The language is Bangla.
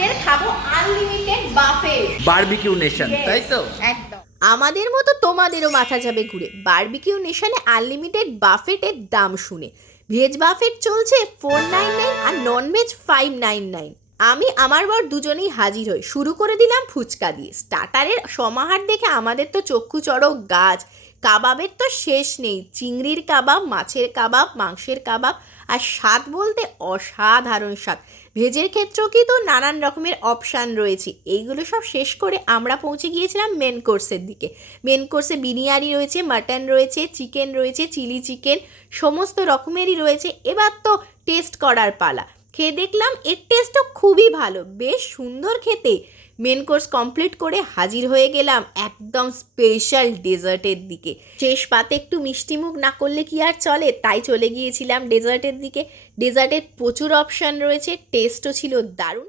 আজকের খাবো আনলিমিটেড বাফেট বারবিকিউ নেশন, তাই তো? একদম আমাদের মতো তোমাদেরও মাথা যাবে ঘুরে বারবিকিউ নেশনে আনলিমিটেড বাফেটের দাম শুনে। ভেজ বাফেট চলছে 499 আর নন ভেজ 599। আমি আমার বর দুজনেই হাজির হই, শুরু করে দিলাম ফুচকা দিয়ে। স্টার্টারের সমাহার দেখে আমাদের তো চক্ষু চড়ক গাছ। কাবাবের তো শেষ নেই, চিংড়ির কাবাব, মাছের কাবাব, মাংসের কাবাব, আর স্বাদ বলতে অসাধারণ স্বাদ। ভেজের ক্ষেত্রেও কিন্তু নানান রকমের অপশান রয়েছে। এইগুলো সব শেষ করে আমরা পৌঁছে গিয়েছিলাম মেন কোর্সের দিকে। মেন কোর্সে বিরিয়ানি রয়েছে, মাটন রয়েছে, চিকেন রয়েছে, চিলি চিকেন, সমস্ত রকমেরই রয়েছে। এবার তো টেস্ট করার পালা। খেয়ে দেখলাম এর টেস্টও খুবই ভালো, বেশ সুন্দর খেতে। মেন কোর্স কমপ্লিট করে হাজির হয়ে গেলাম একদম স্পেশাল ডেজার্টের দিকে। শেষ পাতে একটু মিষ্টিমুখ না করলে কি আর চলে, তাই চলে গিয়েছিলাম ডেজার্টের দিকে। ডেজার্টের প্রচুর অপশান রয়েছে, টেস্টও ছিল দারুণ।